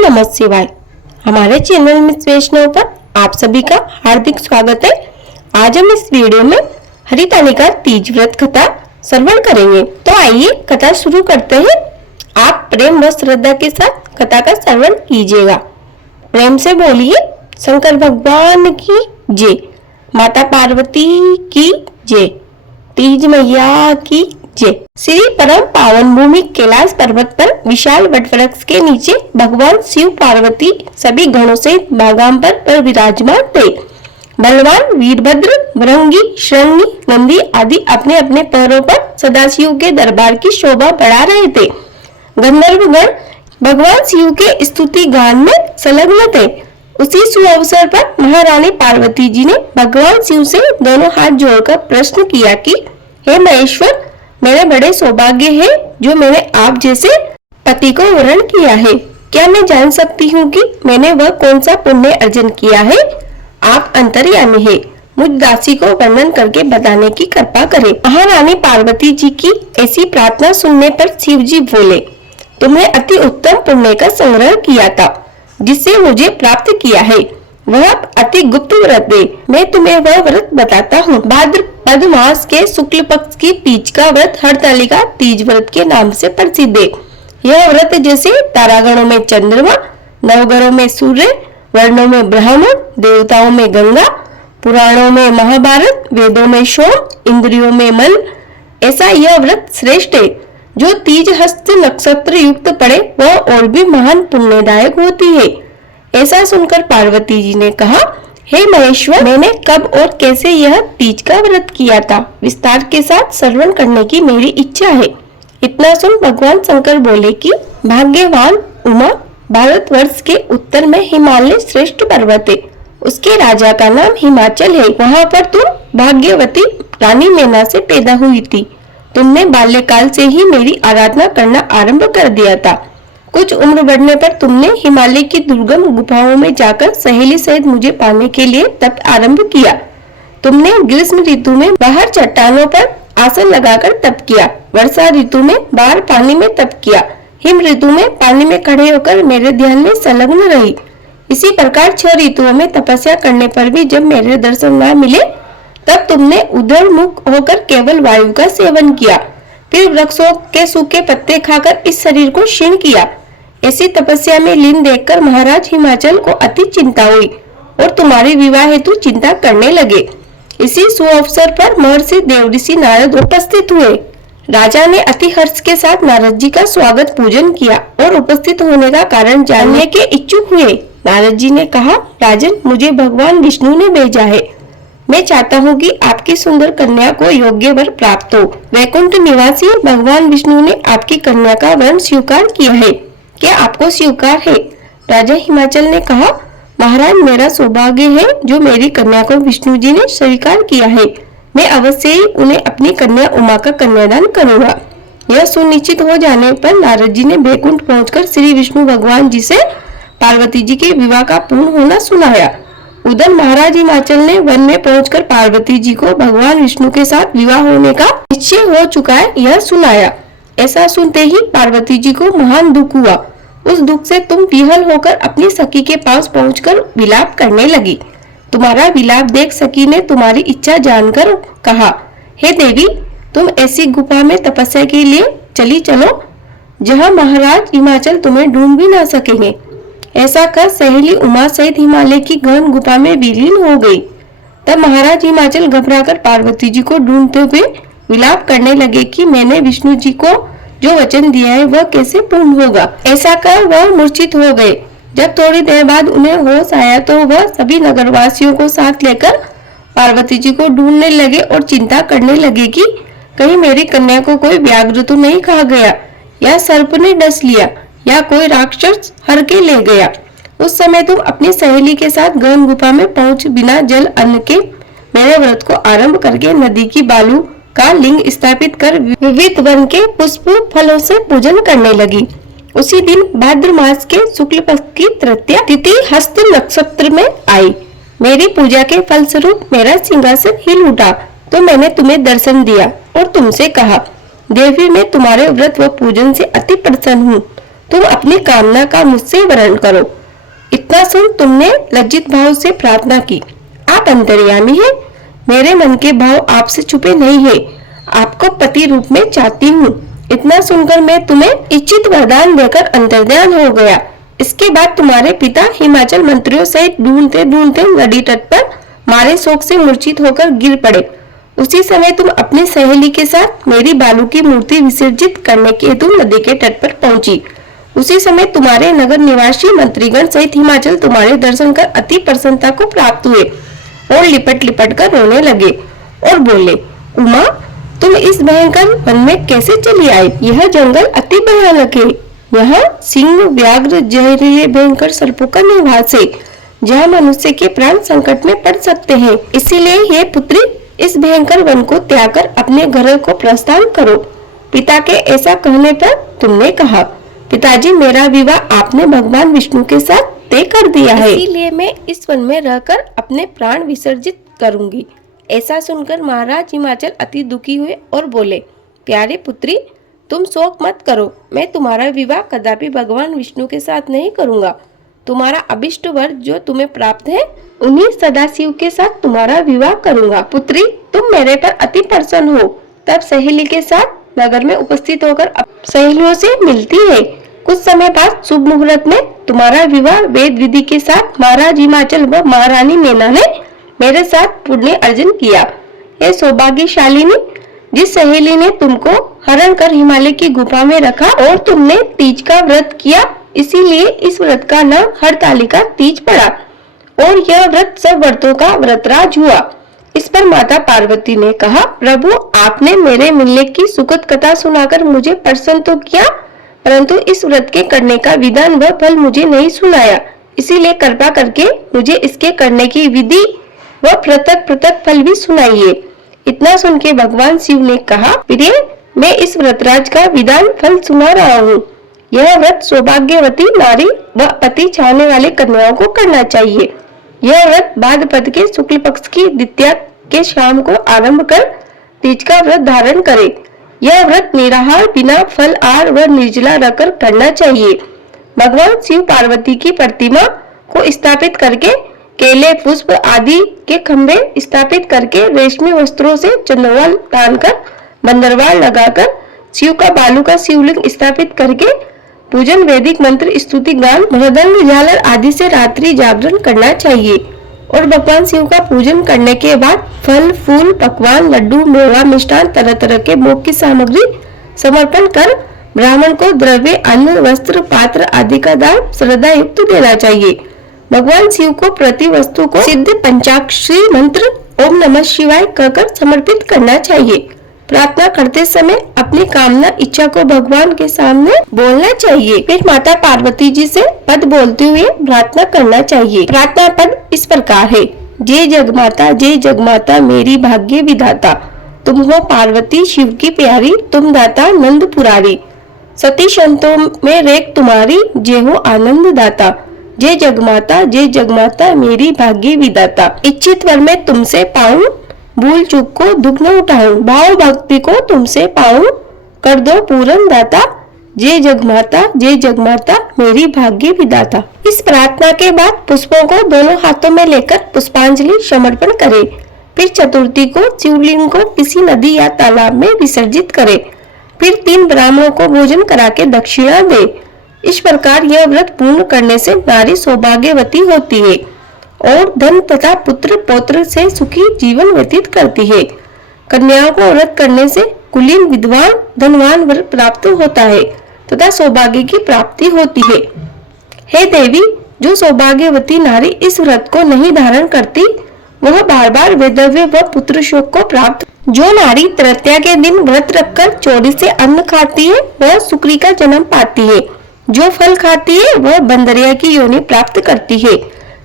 नमः शिवाय। हमारे चैनल मिस वैष्णव पर आप सभी का हार्दिक स्वागत है। आज हम इस वीडियो में हरितालिका तीज व्रत कथा श्रवण करेंगे। तो आइए कथा शुरू करते हैं। आप प्रेम व श्रद्धा के साथ कथा का श्रवण कीजिएगा। प्रेम से बोलिए शंकर भगवान की जय, माता पार्वती की जय, तीज मैया की जय। श्री परम पावन भूमि कैलाश पर्वत पर विशाल वटवृक्ष के नीचे भगवान शिव पार्वती सभी गणों से बागांबर पर विराजमान थे। बलवान वीरभद्र, भृंगी, शृंगी, नंदी आदि अपने अपने पैरों पर सदाशिव के दरबार की शोभा बढ़ा रहे थे। गंधर्वगण भगवान शिव के स्तुति गान में संलग्न थे। उसी सुअवसर पर महारानी पार्वती जी ने भगवान शिव से दोनों हाथ जोड़कर प्रश्न किया कि हे महेश्वर, मेरे बड़े सौभाग्य है जो मैंने आप जैसे पति को वरण किया है। क्या मैं जान सकती हूँ कि मैंने वह कौन सा पुण्य अर्जन किया है? आप अंतर्यामी है, मुझ दासी को वर्णन करके बताने की कृपा करें। महारानी पार्वती जी की ऐसी प्रार्थना सुनने पर शिव जी बोले, तुमने अति उत्तम पुण्य का संग्रह किया था जिससे मुझे प्राप्त किया है। वह अति गुप्त व्रत है। मैं तुम्हें वह व्रत बताता हूँ। भाद्रपद मास के शुक्ल पक्ष की तीज का व्रत हरतालिका तीज व्रत के नाम से प्रसिद्ध है। यह व्रत जैसे तारागणों में चंद्रमा, नवग्रहों में सूर्य, वर्णों में ब्राह्मण, देवताओं में गंगा, पुराणों में महाभारत, वेदों में सोम, इंद्रियों में मन, ऐसा यह व्रत श्रेष्ठ है। जो तीज हस्त नक्षत्र युक्त पड़े वह और भी महान पुण्यदायक होती है। ऐसा सुनकर पार्वती जी ने कहा, हे महेश्वर, मैंने कब और कैसे यह तीज का व्रत किया था विस्तार के साथ श्रवण करने की मेरी इच्छा है। इतना सुन भगवान शंकर बोले कि भाग्यवान उमा, भारतवर्ष के उत्तर में हिमालय श्रेष्ठ पर्वत है। उसके राजा का नाम हिमाचल है। वहाँ पर तुम भाग्यवती रानी मैना से पैदा हुई थी। तुमने बाल्यकाल से ही मेरी आराधना करना आरंभ कर दिया था। कुछ उम्र बढ़ने पर तुमने हिमालय की दुर्गम गुफाओं में जाकर सहेली सहित मुझे पाने के लिए तप आरंभ किया। तुमने ग्रीष्म ऋतु में बाहर चट्टानों पर आसन लगाकर तप किया। वर्षा ऋतु में बाहर पानी में तप किया। हिम ऋतु में पानी में खड़े होकर मेरे ध्यान में संलग्न रही। इसी प्रकार 6 ऋतुओं में तपस्या करने पर भी जब मेरे दर्शन न मिले तब तुमने उधर मुख होकर केवल वायु का सेवन किया। फिर वृक्षों के सूखे पत्ते खाकर इस शरीर को क्षीण किया। ऐसी तपस्या में लीन देखकर महाराज हिमाचल को अति चिंता हुई और तुम्हारे विवाह हेतु चिंता करने लगे। इसी सुअवसर पर महर्षि देवऋषि नारद उपस्थित हुए। राजा ने अति हर्ष के साथ नारद जी का स्वागत पूजन किया और उपस्थित होने का कारण जानने के इच्छुक हुए। नारद जी ने कहा, राजन, मुझे भगवान विष्णु ने भेजा है। मैं चाहता हूँ कि आपकी सुंदर कन्या को योग्य वर प्राप्त हो। वैकुंठ निवासी भगवान विष्णु ने आपकी कन्या का वरण स्वीकार किया है। क्या आपको स्वीकार है? राजा हिमाचल ने कहा, महाराज, मेरा सौभाग्य है जो मेरी कन्या को विष्णु जी ने स्वीकार किया है। मैं अवश्य ही उन्हें अपनी कन्या उमा का कन्यादान करूंगा। यह सुनिश्चित हो जाने पर नारद जी ने वैकुंठ पहुंचकर श्री विष्णु भगवान जी से पार्वती जी के विवाह का पूर्ण होना सुनाया। उधर महाराज हिमाचल ने वन में पहुंचकर पार्वती जी को भगवान विष्णु के साथ विवाह होने का निश्चय हो चुका है यह सुनाया। ऐसा सुनते ही पार्वती जी को महान दुख हुआ। उस दुख से तुम विहल होकर अपनी सखी के पास पहुंचकर विलाप करने लगी। तुम्हारा विलाप देख सखी ने तुम्हारी इच्छा जानकर कहा, हे देवी, तुम ऐसी गुफा में तपस्या के लिए चली चलो जहां महाराज हिमाचल तुम्हें ढूंढ भी ना सकेंगे। ऐसा कर सहेली उमा सहित हिमालय की गहन गुफा में विलीन हो गई। तब महाराज हिमाचल घबराकर पार्वती जी को ढूंढते हुए विलाप करने लगे कि मैंने विष्णु जी को जो वचन दिया है वह कैसे पूर्ण होगा। ऐसा कर वह मूर्छित हो गए। जब थोड़ी देर बाद उन्हें होश आया तो वह सभी नगरवासियों को साथ लेकर पार्वती जी को ढूंढने लगे और चिंता करने लगे कि कहीं मेरी कन्या को कोई व्याघ्र तो नहीं खा गया, या सर्प ने डस लिया, या कोई राक्षस हर के ले गया। उस समय तुम अपनी सहेली के साथ गहन गुफा में पहुंच बिना जल अन्न के मेरे व्रत को आरंभ करके नदी की बालू का लिंग स्थापित कर विविध वन के पुष्प फलों से पूजन करने लगी। उसी दिन भाद्र मास के शुक्ल पक्ष की तृतीया तिथि हस्त नक्षत्र में आई। मेरी पूजा के फलस्वरूप मेरा सिंहासन हिल उठा तो मैंने तुम्हें दर्शन दिया और तुमसे कहा, देवी, मैं तुम्हारे व्रत व पूजन से अति प्रसन्न हूँ। तुम अपनी कामना का मुझसे वर्ण करो। इतना सुन तुमने लज्जित भाव से प्रार्थना की। आप अंतर्यामी हैं, मेरे मन के भाव आपसे छुपे नहीं है। आपको पति रूप में चाहती हूँ। इतना सुनकर मैं तुम्हें इच्छित वरदान देकर अंतर्ध्यान हो गया। इसके बाद तुम्हारे पिता हिमाचल मंत्रियों सहित ढूंढते ढूंढते नदी तट पर मारे शोक से मूर्छित होकर गिर पड़े। उसी समय तुम अपनी सहेली के साथ मेरी बालू की मूर्ति विसर्जित करने के हेतु नदी के तट पर पहुंची। उसी समय तुम्हारे नगर निवासी मंत्रीगण सहित हिमाचल तुम्हारे दर्शन कर अति प्रसन्नता को प्राप्त हुए और लिपट लिपट कर रोने लगे और बोले, उमा तुम इस भयंकर वन में कैसे चली आई? यह जंगल अति भयानक है। यहाँ सिंह, व्याघ्र, जहरीले भयंकर सर्पों का निवास है, जहाँ मनुष्य के प्राण संकट में पड़ सकते हैं। इसीलिए हे पुत्री, इस भयंकर वन को त्याग कर अपने घर को प्रस्थान करो। पिता के ऐसा कहने पर तुमने कहा, पिताजी मेरा विवाह आपने भगवान विष्णु के साथ तय कर दिया है, इसीलिए मैं इस वन में रहकर अपने प्राण विसर्जित करूंगी। ऐसा सुनकर महाराज हिमाचल अति दुखी हुए और बोले, प्यारे पुत्री तुम शोक मत करो, मैं तुम्हारा विवाह कदापि भगवान विष्णु के साथ नहीं करूंगा। तुम्हारा अभिष्ट वर जो तुम्हें प्राप्त है, उन्हीं सदाशिव के साथ तुम्हारा विवाह करूंगा। पुत्री तुम मेरे पर अति प्रसन्न हो। तब सहेली के साथ नगर में उपस्थित होकर सहेलियों से मिलती है। कुछ समय बाद शुभ मुहूर्त में तुम्हारा विवाह वेद विधि के साथ महाराज हिमाचल व महारानी नैना ने मेरे साथ पुण्य अर्जन किया। ये सौभाग्यशालिनी, जिस सहेली ने तुमको हरण कर हिमालय की गुफा में रखा और तुमने तीज का व्रत किया, इसीलिए इस व्रत का नाम हरतालिका तीज पड़ा और यह व्रत सब व्रतों का व्रतराज हुआ। इस पर माता पार्वती ने कहा, प्रभु आपने मेरे मिलने की सुखद कथा सुनाकर मुझे प्रसन्न तो किया, परंतु इस व्रत के करने का विधान व फल मुझे नहीं सुनाया। इसीलिए कृपा करके मुझे इसके करने की विधि व पृथक पृथक फल भी सुनाइए। इतना सुन के भगवान शिव ने कहा, प्रिय मैं इस व्रतराज का विधान फल सुना रहा हूँ। यह व्रत सौभाग्यवती नारी व पति चाहने वाले कन्याओं को करना चाहिए। यह व्रत भाद्रपद के शुक्ल पक्ष की द्वितीया के शाम को आरंभ कर तीज का व्रत धारण करे। यह व्रत निराहार बिना फल आहार व निर्जला रहकर करना चाहिए। भगवान शिव पार्वती की प्रतिमा को स्थापित करके केले, पुष्प आदि के खंभे स्थापित करके रेशमी वस्त्रों से चंद्रवाल तानकर बंदरवाल लगाकर शिव का बालू का शिवलिंग स्थापित करके पूजन, वैदिक मंत्र, स्तुति गान, मृदंग, झालर आदि से रात्रि जागरण करना चाहिए। और भगवान शिव का पूजन करने के बाद फल, फूल, पकवान, लड्डू, मेवा, मिष्ठान, तरह तरह के भोग की सामग्री समर्पण कर ब्राह्मण को द्रव्य, अन्न, वस्त्र, पात्र आदि का दान श्रद्धा युक्त देना चाहिए। भगवान शिव को प्रति वस्तु को सिद्ध पंचाक्षरी मंत्र ओम नमः शिवाय कहकर समर्पित करना चाहिए। प्रार्थना करते समय अपनी कामना इच्छा को भगवान के सामने बोलना चाहिए। फिर माता पार्वती जी से पद बोलते हुए प्रार्थना करना चाहिए। प्रार्थना पद इस प्रकार है, जय जगमाता मेरी भाग्य विधाता, तुम हो पार्वती शिव की प्यारी, तुम दाता नंद पुरारी, सती संतों में रेख तुम्हारी, जय हो आनंद दाता। जय जगमाता मेरी भाग्य विधाता, इच्छित वर में तुमसे पाऊं, भूल चूक को दुख न उठाऊं, भाव भक्ति को तुमसे पाऊं, कर दो पूर्ण दाता। जय जगमाता मेरी भाग्य विधाता। इस प्रार्थना के बाद पुष्पों को दोनों हाथों में लेकर पुष्पांजलि समर्पण करें। फिर चतुर्थी को शिवलिंग को किसी नदी या तालाब में विसर्जित करें। फिर 3 ब्राह्मणों को भोजन करा के दक्षिणा दे। इस प्रकार यह व्रत पूर्ण करने से नारी सौभाग्यवती होती है और धन तथा पुत्र पौत्र से सुखी जीवन व्यतीत करती है। कन्याओं को व्रत करने से कुलीन, विद्वान, धनवान वर प्राप्त होता है तथा सौभाग्य की प्राप्ति होती है। हे देवी, जो सौभाग्यवती नारी इस व्रत को नहीं धारण करती, वह बार बार वैधव्य व पुत्र शोक को प्राप्त। जो नारी तृतीया के दिन व्रत रखकर चोरी से अन्न खाती है, वह सुक्री का जन्म पाती है। जो फल खाती है, वह बंदरिया की योनि प्राप्त करती है।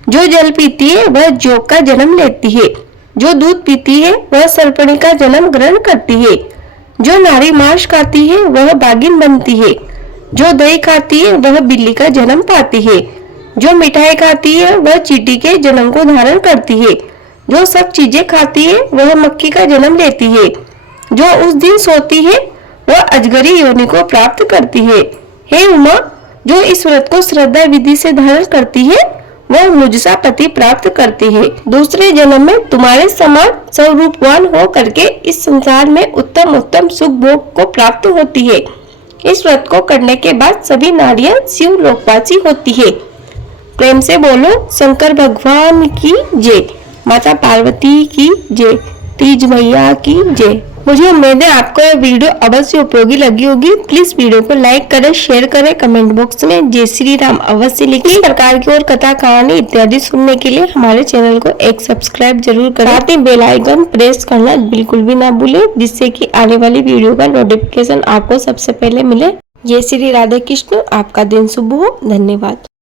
जो जल पीती है, वह जोग का जन्म लेती है। जो दूध पीती है, वह सर्पणी का जन्म ग्रहण करती है। जो नारी मांस खाती है, वह बागिन बनती है। जो दही खाती है, वह बिल्ली का जन्म पाती है। जो मिठाई खाती है, वह चींटी के जन्म को धारण करती है। जो सब चीजें खाती है, वह मक्खी का जन्म लेती है। जो उस दिन सोती है, वह अजगरी योनि को प्राप्त करती है। हे उमा, जो इस व्रत को श्रद्धा विधि से धारण करती है वह मुझसा पति प्राप्त करती है। दूसरे जन्म में तुम्हारे समान स्वरूपवान हो करके इस संसार में उत्तम उत्तम सुख भोग को प्राप्त होती है। इस व्रत को करने के बाद सभी नारियां शिव लोकवासी होती है। प्रेम से बोलो शंकर भगवान की जय, माता पार्वती की जय, तीज मैया की जय। मुझे उम्मीद है आपको यह वीडियो अवश्य उपयोगी लगी होगी। प्लीज वीडियो को लाइक करें, शेयर करें, कमेंट बॉक्स में जय श्री राम अवश्य लिखें। इस प्रकार की और कथा कहानी इत्यादि सुनने के लिए हमारे चैनल को एक सब्सक्राइब जरूर करें। साथ ही बेल आइकन प्रेस करना बिल्कुल भी ना भूलें, जिससे कि आने वाली वीडियो का नोटिफिकेशन आपको सबसे पहले मिले। जय श्री राधे कृष्ण। आपका दिन शुभ हो। धन्यवाद।